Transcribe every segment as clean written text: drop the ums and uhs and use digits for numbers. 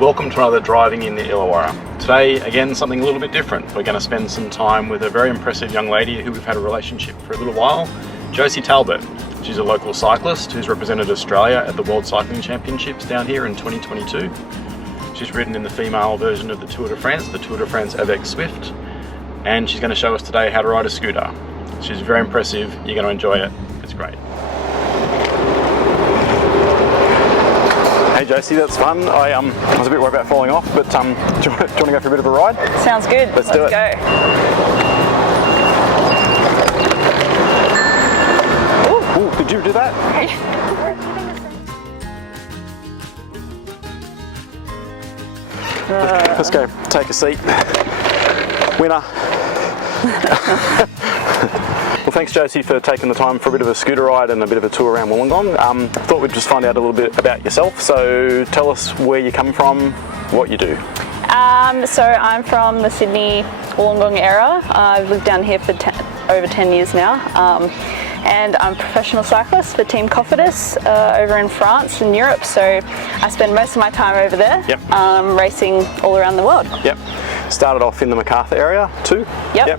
Welcome to another Driving in the Illawarra. Today, again, something a little bit different. We're going to spend some time with a very impressive young lady who we've had a relationship for a little while, Josie Talbot. She's a local cyclist who's represented Australia at the World Cycling Championships down here in 2022. She's ridden in the female version of the Tour de France avec Swift, and she's going to show us today how to ride a scooter. She's very impressive. You're going to enjoy it. It's great. Hey Josie, that's fun. I was a bit worried about falling off, but do you want to go for a bit of a ride? Sounds good. Let's do it. Go. Ooh, did you do that? Let's go. Take a seat. Winner. Well, thanks Josie for taking the time for a bit of a scooter ride and a bit of a tour around Wollongong. Thought we'd just find out a little bit about yourself. So tell us where you come from, what you do. So I'm from the Sydney Wollongong area. I've lived down here for over 10 years now. And I'm a professional cyclist for Team Cofidis over in France and Europe. So I spend most of my time over there, racing all around the world. Yep. Started off in the Macarthur area too. Yep.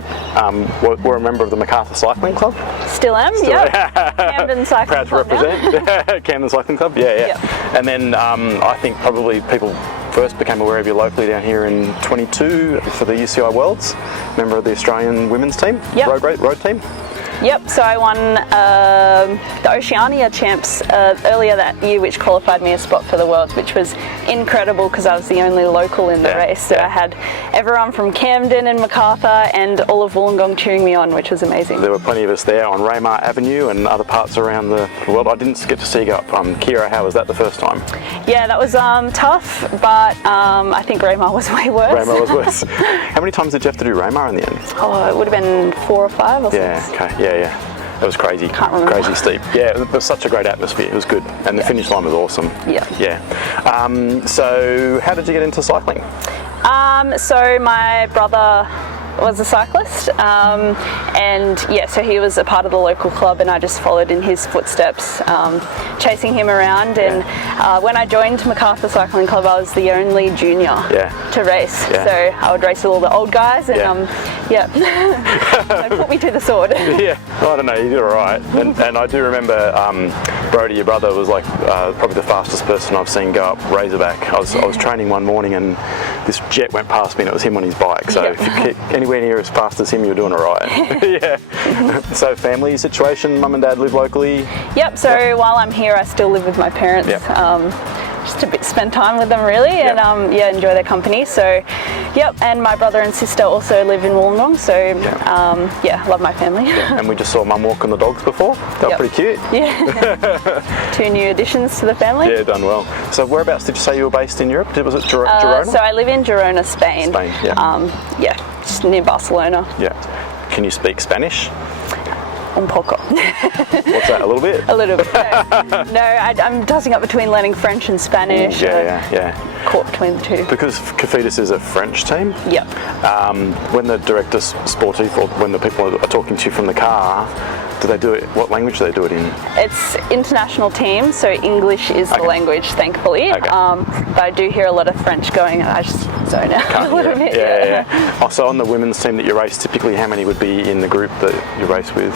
We're a member of the Macarthur Cycling Club. Still am. Yep. Camden Cycling Proud to Club represent. Camden Cycling Club. Yeah. Yep. And then I think probably people first became aware of you locally down here in 22 for the UCI Worlds. Member of the Australian women's team. Yep. Road team. Yep, so I won the Oceania Champs earlier that year, which qualified me a spot for the Worlds, which was incredible because I was the only local in the race. So I had everyone from Camden and Macarthur and all of Wollongong cheering me on, which was amazing. There were plenty of us there on Raymar Avenue and other parts around the world. I didn't get to see you go up Kira. How was that the first time? Yeah, that was tough, but I think Raymar was way worse. Raymar was worse. How many times did you have to do Raymar in the end? Oh, it would have been 4 or 5 or 6. Yeah, okay. Yeah. That was crazy. Can't remember. Crazy steep. Yeah, it was such a great atmosphere. It was good. And the finish line was awesome. Yeah. So how did you get into cycling? So my brother was a cyclist, and so he was a part of the local club, and I just followed in his footsteps, chasing him around. And when I joined Macarthur Cycling Club, I was the only junior to race. So I would race with all the old guys, and they put me to the sword. I don't know, you did all right. And I do remember Brody, your brother, was like probably the fastest person I've seen go up Razorback. I was training one morning and this jet went past me and it was him on his bike. So if you get anywhere near as fast as him, you're doing all right. So family situation, mum and dad live locally? Yep, so while I'm here I still live with my parents. Just to spend time with them really, and enjoy their company. So and my brother and sister also live in Wollongong, so love my family. And we just saw mum walking the dogs before. They were pretty cute. 2 new additions to the family. Yeah, done well. So whereabouts did you say you were based in Europe? Was it Girona? So I live in Girona, Spain. Just near Barcelona. Can you speak Spanish? Un poco. What's that, a little bit? A little bit. No, I'm tossing up between learning French and Spanish. Caught between the two. Because Cofidis is a French team. Yep. When the director sportif, or when the people are talking to you from the car, do they do it? What language do they do it in? It's international team, so English is the language, thankfully. But I do hear a lot of French going, and I just zone out a little bit. So on the women's team that you race, typically how many would be in the group that you race with?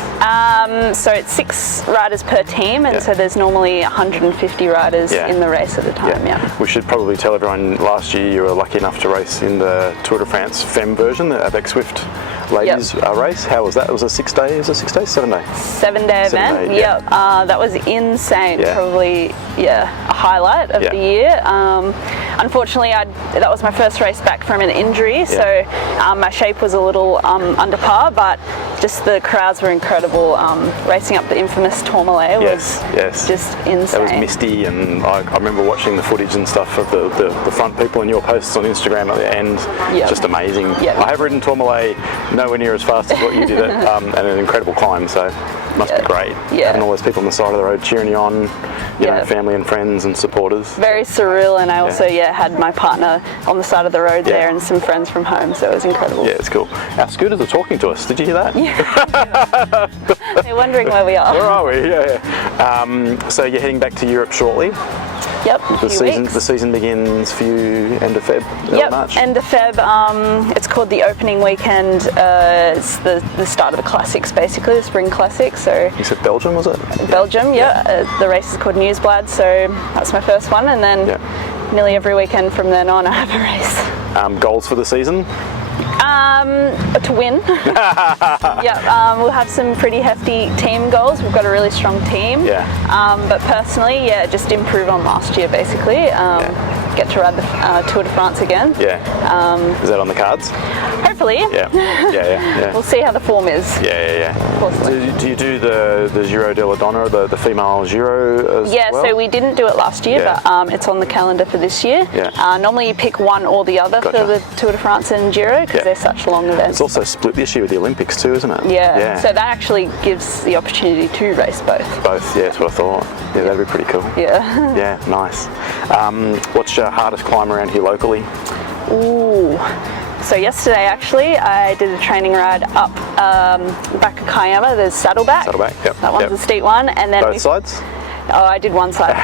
So it's 6 riders per team, and so there's normally 150 riders in the race at a time. We should probably tell everyone, last year you were lucky enough to race in the Tour de France Femme version, the avec Swift ladies race. How was that? It was a 7-day? 7-day event. That was insane. Probably a highlight of the year. Unfortunately, that was my first race back from an injury, so my shape was a little under par, but just the crowds were incredible. Racing up the infamous Tourmalet was just insane. It was misty, and I remember watching the footage and stuff of the front people and your posts on Instagram at the end. Just amazing. I have ridden Tourmalet nowhere near as fast as what you did it, and an incredible climb, so must be great. Having all those people on the side of the road cheering you on, you know, family and friends and supporters. Very surreal, and I also had my partner on the side of of the road Yeah. there and some friends from home, so it was incredible. Yeah, it's cool. Our scooters are talking to us. Did you hear that? Yeah. They're wondering where we are. Where are we? Yeah. So you're heading back to Europe shortly. Yep, The season begins for you end of Feb, early March. End of Feb. It's called the opening weekend. It's the start of the classics, basically, the spring classics. So You said Belgium, was it? Belgium, yeah. The race is called Newsblad, so that's my first one, and then nearly every weekend from then on I have a race. Goals for the season? To win. We'll have some pretty hefty team goals. We've got a really strong team. Yeah. But personally, just improve on last year, basically. Get to ride the Tour de France again. Yeah. Is that on the cards? Hopefully. Yeah. We'll see how the form is. Yeah. Possibly. Do you do the Giro della Donna, the female Giro as well? So we didn't do it last year, but it's on the calendar for this year. Yeah. Normally you pick one or the other for the Tour de France and Giro because they're such long events. It's also split this year with the Olympics too, isn't it? Yeah. So that actually gives the opportunity to race both. Both, yeah, that's what I thought. Yeah, that'd be pretty cool. Yeah. Yeah, nice. What's your hardest climb around here locally? Ooh. So yesterday actually I did a training ride up back of Kiama. There's Saddleback. Yep. That one's a steep one, and then both sides? Oh, I did one side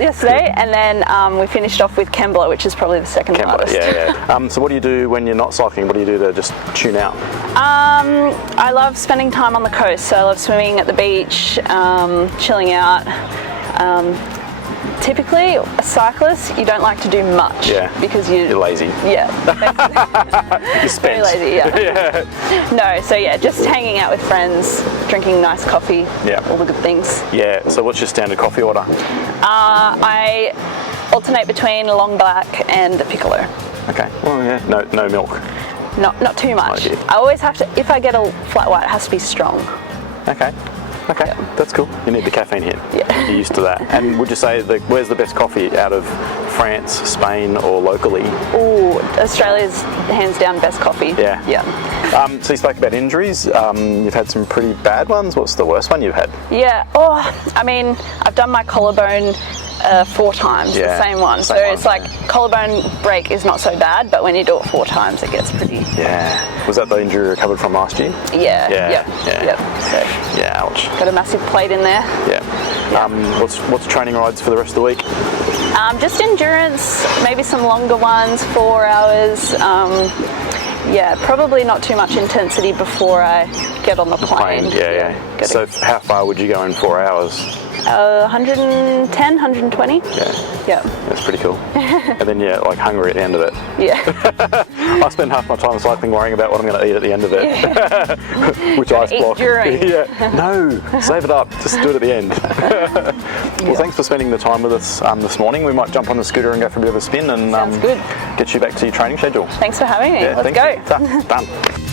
yesterday, and then we finished off with Kembla, which is probably the second hardest. Yeah. So what do you do when you're not cycling? What do you do to just tune out? I love spending time on the coast, so I love swimming at the beach, chilling out. Typically, a cyclist, you don't like to do much because you're lazy. Yeah. You're spent. Very lazy, No, so just hanging out with friends, drinking nice coffee, all the good things. Yeah, so what's your standard coffee order? I alternate between a long black and a piccolo. Okay, well, no milk. Not too much. I always have to, if I get a flat white, it has to be strong. Okay, that's cool. You need the caffeine hit. Yeah. You're used to that. And would you say, where's the best coffee out of France, Spain, or locally? Ooh, Australia's hands down best coffee. Yeah. So you spoke about injuries. You've had some pretty bad ones. What's the worst one you've had? Yeah. I mean, I've done my collarbone 4 times, the same one. So it's like collarbone break is not so bad, but when you do it 4 times, it gets pretty. Yeah. Was that the injury you recovered from last year? Yeah. Yep. So, ouch. Got a massive plate in there. Yeah. What's training rides for the rest of the week? Just endurance, maybe some longer ones, 4 hours. Probably not too much intensity before I get on the plane. Yeah. So how far would you go in 4 hours? 110, 120. Yeah. That's pretty cool. And then like hungry at the end of it. Yeah. I spend half my time cycling worrying about what I'm going to eat at the end of it. Which ice block. During. No, save it up. Just do it at the end. Well, thanks for spending the time with us this morning. We might jump on the scooter and go for a bit of a spin and Sounds good. get you back to your training schedule. Thanks for having me. Let's go. Done.